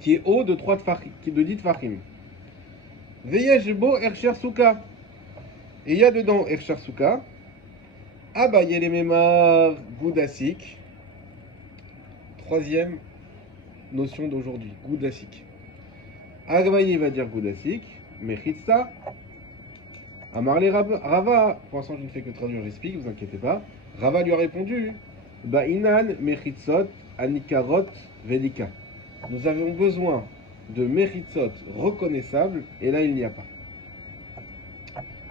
Qui est haut de 10 Tfachim. Veyesh bo Ercher Souka. Et il y a dedans Ercher Souka. Aba Yelememar Goudasik. Troisième notion d'aujourd'hui, Goudasik. Agvaye va dire Goudasik, Mechitsa. Amarle Rava, pour l'instant je ne fais que traduire, j'explique, vous inquiétez pas. Rava lui a répondu, Ba'inan Mechitsot Anikarot Velika. Nous avons besoin de Mechitsot reconnaissables, et là il n'y a pas.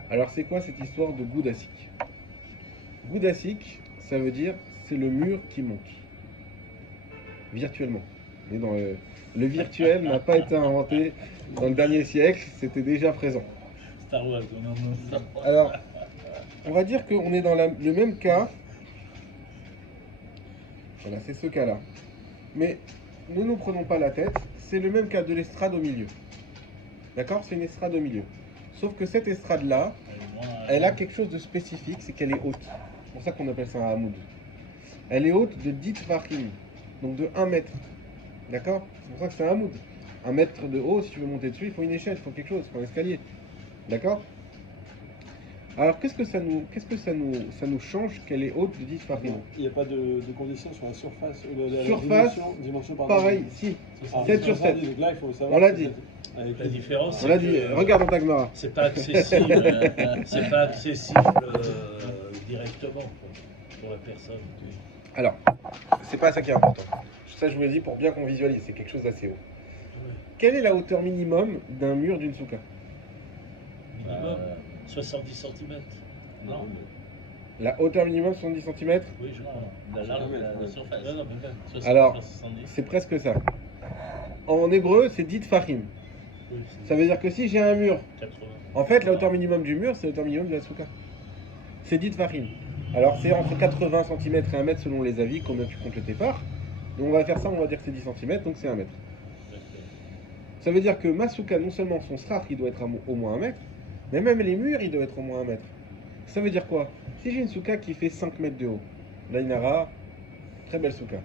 Alors c'est quoi cette histoire de Goudasik? Goudasik, ça veut dire c'est le mur qui monte. Virtuellement. Mais dans le virtuel n'a pas été inventé dans le dernier siècle, c'était déjà présent. Star Wars, on en Star Wars. Alors, on va dire qu'on est dans le même cas. Voilà, c'est ce cas-là. Mais ne nous prenons pas la tête, c'est le même cas de l'estrade au milieu. D'accord? C'est une estrade au milieu. Sauf que cette estrade-là, elle a quelque chose de spécifique, c'est qu'elle est haute. C'est pour ça qu'on appelle ça un hamoud. Elle est haute de 10 tfachim, donc de 1 mètre. D'accord? C'est pour ça que c'est un hamoud. 1 mètre de haut, si tu veux monter dessus, il faut une échelle, il faut quelque chose, il faut un escalier. D'accord? Alors, qu'est-ce que ça nous change qu'elle est haute de 10 tfachim? Il n'y a pas de condition sur la surface. La Surface, dimension pardon. Pareil, si. Ah, 7 sur 7. donc là, il faut savoir On l'a que dit. avec La différence, On c'est l'a dit, que regarde dans ta Gemara. c'est pas accessible, c'est pas accessible directement pour la personne. Alors, c'est pas ça qui est important. Ça, je vous l'ai dit pour bien qu'on visualise, c'est quelque chose d'assez haut. Quelle est la hauteur minimum d'un mur d'une souka? Minimum 70 cm. Non, La hauteur minimum 70 cm? Oui, je crois. la surface. Non, non, mais même. 60, Alors, 70. c'est presque ça. En hébreu, c'est dit fahim. Oui, Ça veut dire que si j'ai un mur, 80. en fait, la hauteur minimum du mur, c'est la hauteur minimum de la souka. C'est dit fahim. Alors, c'est entre 80 cm et 1 mètre selon les avis, combien tu comptes le tépar. Donc, on va faire ça, on va dire que c'est 10 cm, donc c'est 1 mètre. Ça veut dire que ma souka, non seulement son srach, il doit être au moins 1 mètre, mais même les murs, ils doivent être au moins 1 mètre. Ça veut dire quoi? Si j'ai une souka qui fait 5 mètres de haut, l'Ainara, très belle souka.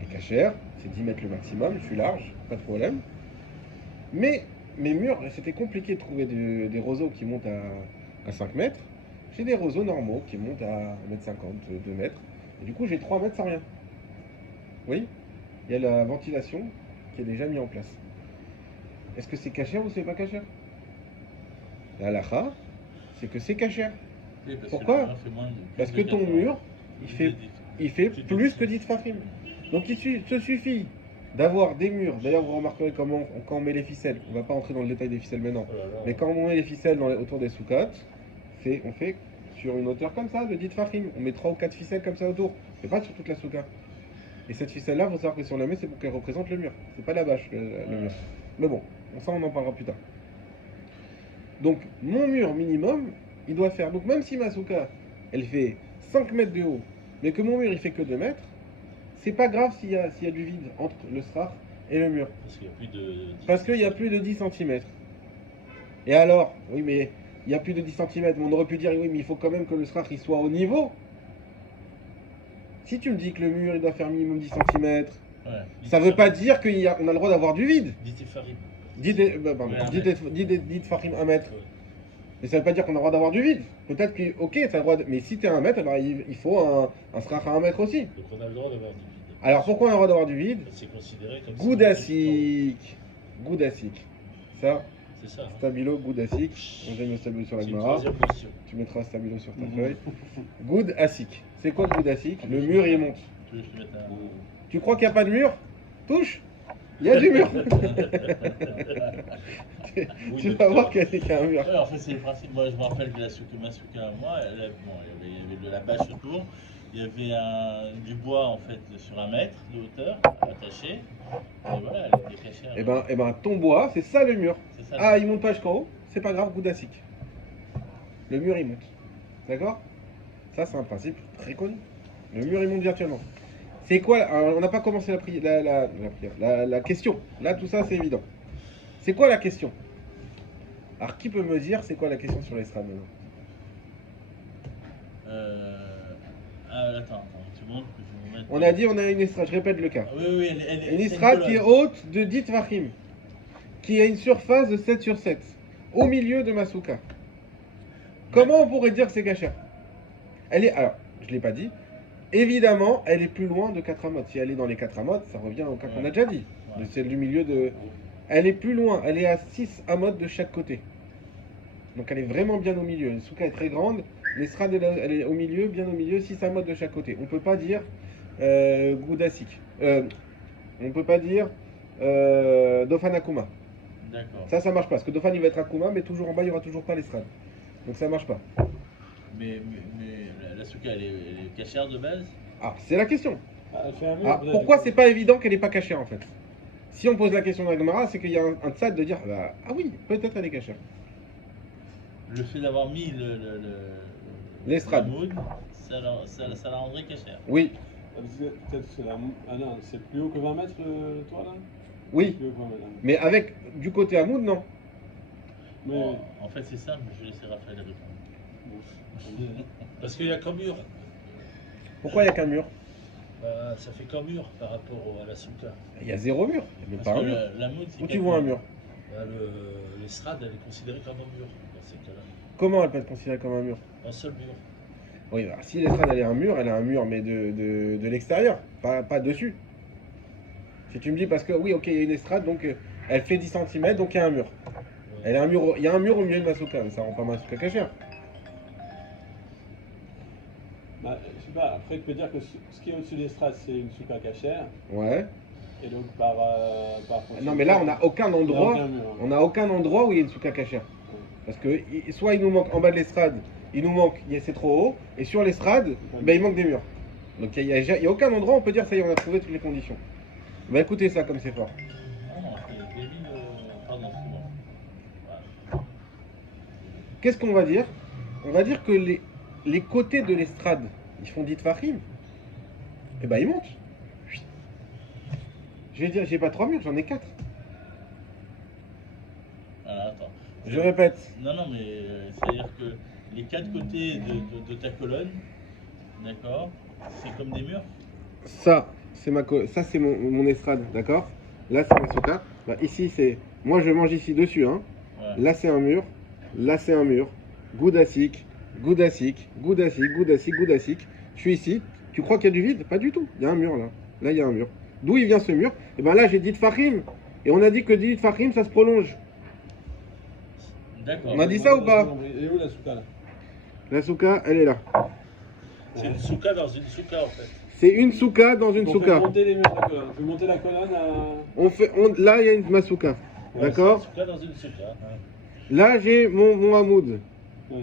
Les cachères, c'est 10 mètres le maximum, je suis large, pas de problème. Mais mes murs, c'était compliqué de trouver des roseaux qui montent à 5 mètres. J'ai des roseaux normaux qui montent à 1,50 m, 2 mètres. Et du coup, j'ai 3 mètres sans rien. Oui, il y a la ventilation qui est déjà mise en place. Est-ce que c'est cachère ou c'est pas cachère? La halakha, c'est que c'est cachère. Oui, parce Pourquoi? que le mur fait moins de- Parce plus que de ton 80. mur, il fait plus que 10 tfachim. Donc il te suffit d'avoir des murs. D'ailleurs, vous remarquerez comment, quand on met les ficelles, on va pas entrer dans le détail des ficelles maintenant, Oh là là. mais quand on met les ficelles autour des soukates, on fait sur une hauteur comme ça, de 10 tfachim. On met 3 ou 4 ficelles comme ça autour. Mais pas sur toute la souka. Et cette ficelle-là, il faut savoir que si on la met, c'est pour qu'elle représente le mur. C'est pas la bâche, le mur. Mais bon, ça on en parlera plus tard. Donc, mon mur minimum, il doit faire. Donc, même si ma souka, elle fait 5 mètres de haut, mais que mon mur, il fait que 2 mètres, c'est pas grave s'il y a du vide entre le srach et le mur. Parce qu'il n'y a plus de. Parce qu'il y a plus de 10 cm. Et alors, oui, mais il y a plus de 10 cm, mais on aurait pu dire, oui, mais il faut quand même que le srach, il soit au niveau. Si tu me dis que le mur, il doit faire minimum 10 cm, Ouais. ça veut pas dire qu'on a le droit d'avoir du vide. Farim. Dites Fahim 1 mètre. Ouais. Mais ça veut pas dire qu'on a le droit d'avoir du vide. Peut-être que, ok, t'as le droit mais si t'es 1 mètre, alors il faut un srach à 1 mètre aussi. Donc on a le droit d'avoir du vide. Alors pourquoi on a le droit d'avoir du vide? C'est considéré comme. Goudassik. Goudassik. Ça, C'est ça. stabilo, goudassik. On met le stabilo sur la C'est une Gemara. troisième notion. Tu mettras stabilo sur ta feuille. Goudassik. C'est quoi goudassik? Le mur, il monte. Tu veux que je te mette un- Tu crois qu'il n'y a pas de mur? Touche. Il y a du mur. Tu vas voir qu'il y a un mur. Ouais, en fait, c'est le principe. Moi, je me rappelle que ma souka, moi, il y avait de la bâche autour. Il y avait du bois, en fait, sur 1 mètre de hauteur, attaché. Et voilà, elle était cachée. Eh ben, ton bois, c'est ça le mur. C'est ça. Ah, il monte pas jusqu'en haut, c'est pas grave, goudassik. Le mur, il monte. D'accord? Ça, c'est un principe très connu. Le mur, il monte virtuellement. C'est quoi? Alors, on n'a pas commencé la question. Là, tout ça, c'est évident. C'est quoi la question? Alors, qui peut me dire c'est quoi la question sur l'estrade maintenant? Attends, une seconde, que je vais vous mettre. On a dit on a une estrade, je répète le cas. Ah, oui, Une estrade qui est haute de 10 tvachim, qui a une surface de 7 sur 7, au milieu de ma souka. Comment on pourrait dire que c'est cachère? Elle est, alors, je ne l'ai pas dit, évidemment, elle est plus loin de 4 amotes. Si elle est dans les 4 amotes, ça revient au cas qu'on a déjà dit, de celle du milieu de... Elle est plus loin, elle est à 6 amotes de chaque côté. Donc elle est vraiment bien au milieu. Une souka est très grande, l'estrade elle est au milieu, bien au milieu, 6 amotes de chaque côté. On ne peut pas dire goudassik. On ne peut pas dire Dofan Akuma. D'accord. Ça marche pas, parce que Dofan il va être Akuma, mais toujours en bas il n'y aura toujours pas l'estrade. Donc ça marche pas. Mais la souka, elle est cachère de base? Ah, c'est la question. Ah, elle fait un mur, Ah, peut-être. pourquoi c'est pas évident qu'elle n'est pas cachée en fait? Si on pose la question dans la Gemara, c'est qu'il y a un tzad de dire ah oui, peut-être elle est cachée. le fait d'avoir mis L'estrade. la mood, ça la rendrait cachère. Oui, Peut-être c'est ah non, c'est plus haut que 20 mètres le toit là. oui. Plus haut que 20 mètres. Hein. Mais avec du côté Hamoud, non. Mais En fait, c'est simple, je vais laisser Raphaël répondre. bon, Parce qu'il y a qu'un mur. Pourquoi il n'y a qu'un mur? Bah, ça fait qu'un mur par rapport à la souka. Il y a zéro mur. Il n'y a même Parce pas un que mur. la mood, c'est Où tu quatre vois un murs. mur? Bah, l'estrade, elle est considérée comme un mur dans ces cas-là. Comment elle peut être considérée comme un mur? Un seul mur. Oui, alors, si l'estrade elle est un mur, elle a un mur, mais de l'extérieur, pas dessus. Si tu me dis, parce que oui, ok, il y a une estrade, donc elle fait 10 cm, donc il y a un mur. Ouais. Elle a un mur, il y a un mur au milieu de ma souka, mais ça rend pas ma souka cachère. bah, je sais pas, après tu peux dire que ce qui est au-dessus des strates c'est une souka cachère, Ouais. et donc par Non, mais là, on n'a aucun il y a endroit, aucun mur, hein. on n'a aucun endroit où il y a une souka cachère. Parce que soit il nous manque en bas de l'estrade, il nous manque, c'est trop haut, et sur l'estrade, ben, il manque des murs. Donc il n'y a aucun endroit où on peut dire ça y est, on a trouvé toutes les conditions. Bah écoutez ça comme c'est fort. Non, c'est débile. Pardon, c'est bon. Voilà. Qu'est-ce qu'on va dire? On va dire que les côtés de l'estrade, ils font dit Fahim. Et ben ils montent. Je vais dire, j'ai pas 3 murs, j'en ai 4. Voilà, attends. Je répète. Non, non, mais c'est-à-dire que les 4 côtés de ta colonne, d'accord, c'est comme des murs. Ça, c'est mon estrade, d'accord? Là, c'est ma souka. Bah, ici, c'est. Moi, je mange ici dessus, hein. Ouais. Là, c'est un mur. Là, c'est un mur. Goudasik, Goudasik, Goudasik, Goudasik, Goudasik. Je suis ici. Tu crois qu'il y a du vide? Pas du tout. Il y a un mur là. Là, il y a un mur. D'où il vient ce mur? Et ben là, j'ai dit Fahim. Et on a dit que dit Fahim, ça se prolonge. D'accord. On a dit ça ou pas? Elle est où la souka là? La souka, elle est là. C'est une souka dans une souka en fait. C'est une souka dans une On souka. fait monter les murs de la colonne. On fait monter la colonne à. Là, il y a une masouka. Ouais, D'accord? c'est une souka dans une souka. Hein. Là, j'ai mon Hamoud. Ouais.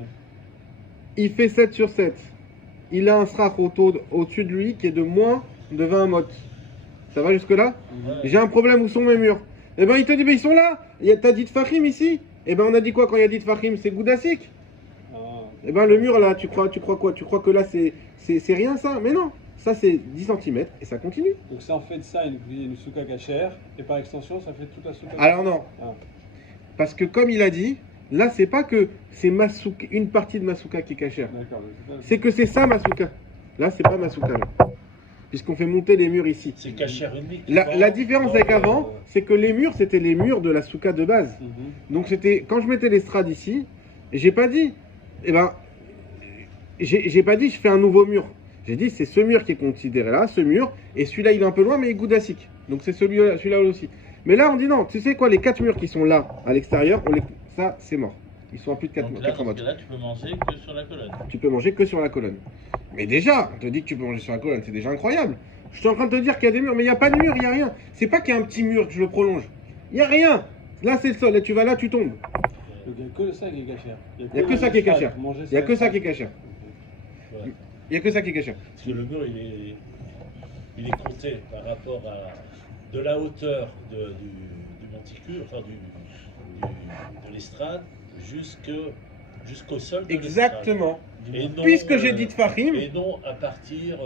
Il fait 7 sur 7. Il a un srach au-dessus de lui qui est de moins de 20 mot. Ça va jusque-là? Ouais. J'ai un problème, où sont mes murs? Eh ben, il te dit, mais ils sont là. T'as dit de Fahim ici? Eh ben, on a dit quoi quand il y a dit de Fahim? C'est Goudasik. Ah. Eh ben, le mur là, tu crois quoi? Tu crois que là, c'est rien ça? Mais non. Ça, c'est 10 cm et ça continue. Donc ça en fait de ça une souka cachère, et par extension ça fait toute la souka. Alors non. Ah. Parce que comme il a dit, là, c'est pas que c'est une partie de Masuka qui est cachère. D'accord. C'est que c'est ça Masuka. Là, c'est pas Masuka là. Puisqu'on fait monter les murs ici. C'est cachère unique. La différence avec avant, c'est que les murs, c'était les murs de la souka de base. Mhm. Donc c'était quand je mettais l'estrade ici, j'ai pas dit, eh ben, j'ai pas dit je fais un nouveau mur. J'ai dit c'est ce mur qui est considéré là, ce mur, et celui-là il est un peu loin, mais il est goudasik. Donc c'est celui-là aussi. Mais là on dit non, tu sais quoi, les 4 murs qui sont là à l'extérieur, ça c'est mort. Ils sont à plus de 4 Donc là, dans mots. ce cas-là, tu peux manger que sur la colonne. Tu peux manger que sur la colonne. Mais déjà, on te dit que tu peux manger sur la colonne, c'est déjà incroyable. Je suis en train de te dire qu'il y a des murs, mais il n'y a pas de mur, il n'y a rien. C'est pas qu'il y a un petit mur que je le prolonge. Il n'y a rien. Là c'est le sol, là tu vas là, tu tombes. Donc il n'y a que ça qui est cachère. Il n'y a que ça qui est cachère. Il n'y a que ça qui est cachère. Ouais. Il n'y a que ça qui est cachère. Parce que le mur, il est compté par rapport à de la hauteur du monticule, enfin de l'estrade, jusqu'au sol de Exactement. l'estrade. Et non, Puisque j'ai dit de Fahim, Et non à partir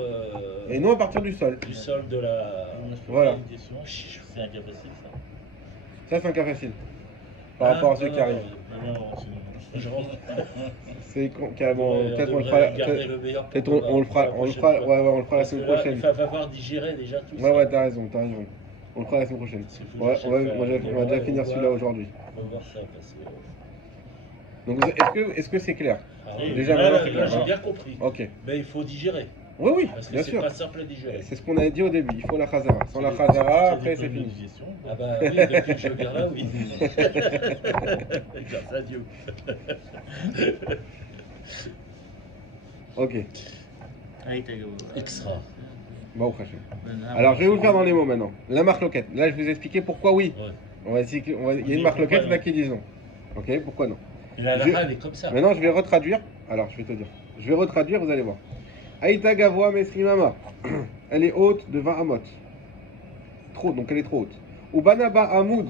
et non à partir du sol. du sol de la... Moi, je peux Voilà. poser une question. C'est un cas facile, ça. Ça, c'est un cas facile. Par rapport à ceux qui arrivent. Non, sinon. Je rentre. C'est carrément. Ouais, Peut-être on le devrait fera. garder le meilleur pour Peut-être demain, on le fera. On le fera. prochaine fois. Ouais, on le fera la Parce semaine que là, prochaine. Il va falloir digérer déjà tout ça. Ouais, t'as raison, t'as raison. On le fera la semaine prochaine. Parce qu'il faut Ouais, que on va j'achète, on va déjà finir celui-là aujourd'hui. On va voir ça parce que... Donc, est-ce que c'est clair? Ah, Oui, déjà, là, maintenant, c'est clair, j'ai hein. bien compris. Ok. Mais il faut digérer. Oui, oui, Parce que bien c'est sûr. pas simple à digérer. C'est ce qu'on a dit au début. Il faut la khazara. Sans la khazara, après, c'est fini. Ah bah oui, depuis que je viens là, oui. Grâce à Dieu. Ok. Extra. Bon, alors, je vais vous le faire dans les mots maintenant. La marque loquette. Là, je vous ai expliqué pourquoi oui. Ouais. Il y a une marque loquette, là qui disent non. Ok, pourquoi non? Et la Je- lara, elle est comme ça. Maintenant, je vais retraduire. Alors, je vais te dire. Je vais retraduire, vous allez voir. Aïta Gavoa Mesrimama. Elle est haute de 20 amot. Trop, donc elle est trop haute. Ou Banaba Hamoud.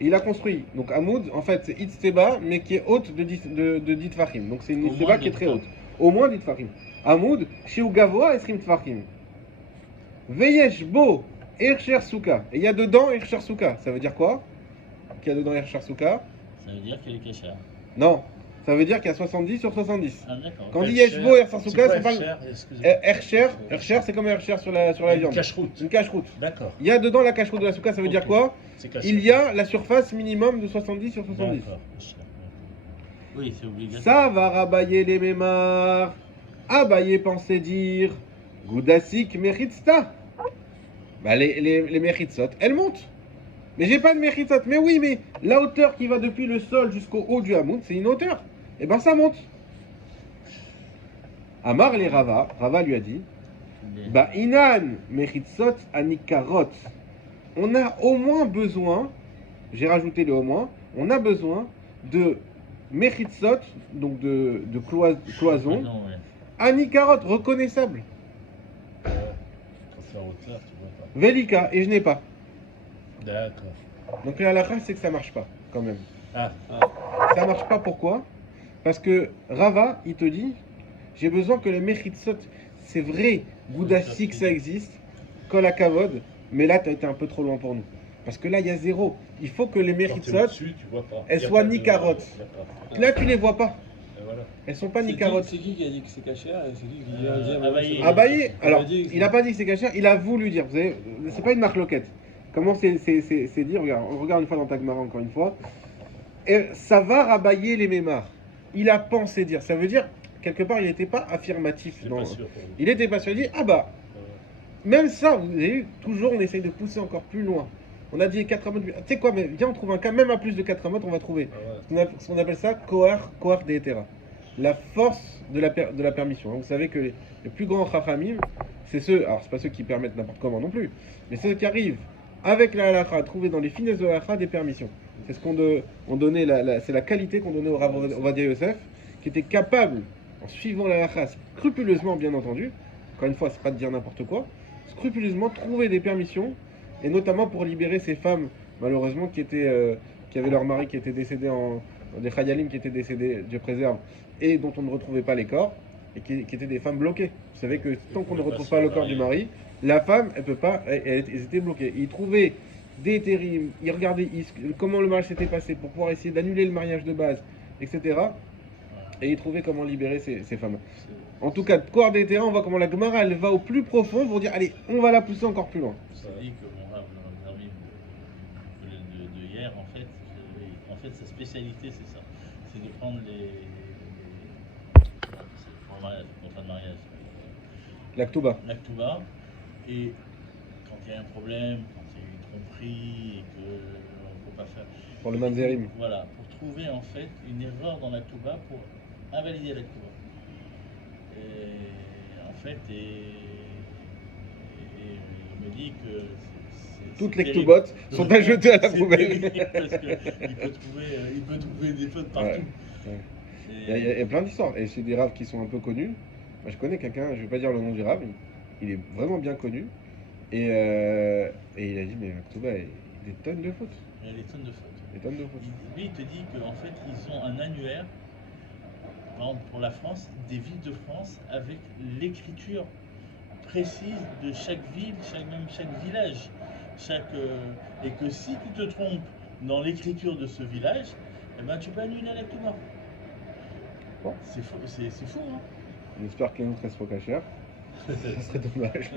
Et il a construit. Donc Hamoud, en fait, c'est Itzteba, mais qui est haute de 10 Tfachim. Donc c'est une Au Itzteba moins qui est 10 très haute. Au moins 10 Tfachim. Hamoud, Shiu Gavoa, Esrim Tfachim. Veyesh Bo, Ercher Souka. Et il y a dedans Ercher Souka. Ça veut dire quoi? Qu'il y a dedans Ercher Souka? Ça veut dire qu'elle est cachère. Non. Ça veut dire qu'il y a 70 sur 70. Ah, d'accord. Quand on dit Yeshbo et Ercher C'est Souka, quoi c'est pas. Ercher, excusez-moi. Ercher, c'est comme Ercher sur la Une viande. cache-route. Une cache-route. D'accord. Il y a dedans la cache-route de la souka, ça veut dire Ok. quoi? C'est caché. Il y a la surface minimum de 70 sur 70. D'accord. Ercher. Oui, c'est obligatoire. Ça va rabailler les mémars. Abaye pensait dire Goudasik Mechitsta. Bah les Mechitzot, elles montent. Mais j'ai pas de Mechitzot. Mais oui, mais la hauteur qui va depuis le sol jusqu'au haut du Hamoud, c'est une hauteur. Et ben ça monte. Amar les Rava, Rava lui a dit Les- Bah Inan Mechitzot Anikarot. On a au moins besoin, j'ai rajouté le au moins, on a besoin de Mechitzot, donc de cloisons, Non, ouais. Anikarot, reconnaissables. Quand c'est en hauteur, tu vois pas. Velika, et je n'ai pas. D'accord. Donc la halakha, c'est que ça marche pas, quand même. Ah, Ça marche pas, pourquoi? Parce que Rava, il te dit, j'ai besoin que les Mechitzot, c'est vrai, Goudassi que ça existe, Kol Hakavod, mais là, tu as été un peu trop loin pour nous. Parce que là, il y a zéro. Il faut que les quand t'es Mechitzot, au-dessus, tu vois pas. elles Y a soient pas de- nicarot. D'accord. là, tu les vois pas. Et voilà. Elles sont pas C'est Nicarot. qui a dit que c'est cachère et c'est qui qui a dit Abaye. Abaye, alors, Il a dit que il n'a pas dit que c'est caché, il a voulu dire. Vous savez, c'est pas une marque loquette. Comment c'est dit? Regarde une fois dans ta Gemara, encore une fois. Et ça va rabailler les mémars. Il a pensé dire. Ça veut dire, quelque part, il n'était pas affirmatif. C'est dans- pas sûr pour vous. Il était pas sûr. Il dit, ah bah, même ça, vous avez vu, toujours on essaye de pousser encore plus loin. On a dit 4 modes. Tu sais quoi, mais viens, on trouve un cas, même à plus de 4 modes, on va trouver. Ce qu'on appelle ça, Kohar de Hétéra. La force de la permission. Vous savez que les plus grands Chachamim, c'est ceux, alors c'est pas ceux qui permettent n'importe comment non plus, mais ceux qui arrivent avec la halakha à trouver dans les finesses de la halakha des permissions. C'est ce on donnait, c'est la qualité qu'on donnait au Rav Ovadia Yosef, qui était capable, en suivant la halakha scrupuleusement bien entendu, encore une fois, c'est pas de dire n'importe quoi, scrupuleusement trouver des permissions, et notamment pour libérer ces femmes, malheureusement, qui avaient leur mari qui était décédé des Chayalim qui étaient décédés, Dieu préserve, et dont on ne retrouvait pas les corps, et qui étaient des femmes bloquées. Vous savez que tant qu'on ne retrouve pas le corps du mari, la femme, elle peut pas, elles étaient bloquées. Ils trouvaient des térims, ils regardaient comment le mariage s'était passé pour pouvoir essayer d'annuler le mariage de base, etc. Et ils trouvaient comment libérer ces femmes. En tout cas, Kohar des terrains, on voit comment la Gemara, elle va au plus profond pour dire, allez, on va la pousser encore plus loin. Je t'ai dit que mon rave, de hier, en fait, sa spécialité, c'est ça. C'est de prendre pour le mariage, pour fin de mariage, La Ktouba. l'actuba, et quand il y a un problème, quand il y a une tromperie, et qu'on ne peut pas faire. Pour le Mamzerim. Voilà, pour trouver en fait une erreur dans l'actuba pour invalider l'actuba. Et en fait, il me dit que Toutes c'est les terrible. Ktoubot sont à jeter à la C'est poubelle. terrible parce qu'il peut trouver des fautes partout. Ouais. Et- Il y a plein d'histoires. Et c'est des raves qui sont un peu connus. Moi, je connais quelqu'un, je vais pas dire le nom du rave, il est vraiment bien connu. Et il a dit, mais Ktouba, il y a des tonnes de fautes. il y a des tonnes de fautes. Des tonnes de fautes. Lui, il te dit qu'en fait, ils ont un annuaire, par exemple pour la France, des villes de France, avec l'écriture précise de chaque ville, chaque village. Et que si tu te trompes dans l'écriture de ce village, eh ben, tu peux annuler l'actuba. Bon. C'est fou, hein. On espère que les nôtres restent pas cachères. Ça serait dommage.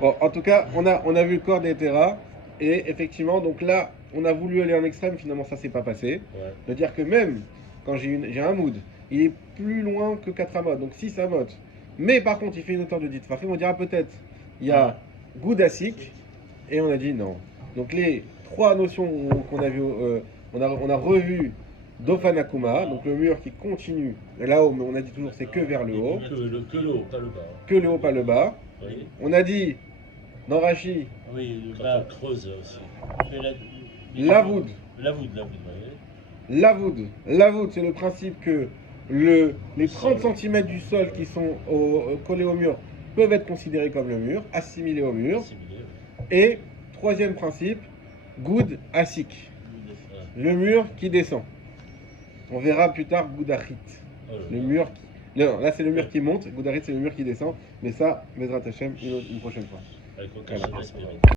Bon, en tout cas, on a vu le corps des Terra. Et effectivement, donc là, on a voulu aller en extrême. Finalement, ça s'est pas passé. Ouais. De dire que même quand j'ai un mood, il est plus loin que 4 amot, donc 6 amot. Mais par contre, il fait une hauteur de 10 Tfachim. On dira peut-être, il y a Goudasik. Et on a dit non. Donc les 3 notions qu'on a vues, on a revu Dofanakuma, donc le mur qui continue là-haut, mais on a dit toujours c'est que vers le haut. Que le haut, pas le bas. Que le haut, pas le bas. Vous voyez. On a dit, dans Rashi, Oui, le Quand bas. on creuse aussi. fait la- Lavoud. Lavoud, vous voyez. Lavoud, c'est le principe que les 30 cm du sol qui sont collés au mur peuvent être considérés comme le mur, assimilés au mur. Assimilé. Et troisième principe, Goud Asik. le mur qui descend. On verra plus tard Goudarit. Oh là Le là. mur qui... Non, là c'est le mur qui monte, Goudarit c'est le mur qui descend, mais ça, Bezrat Hashem, une prochaine fois. Avec aucun respirer.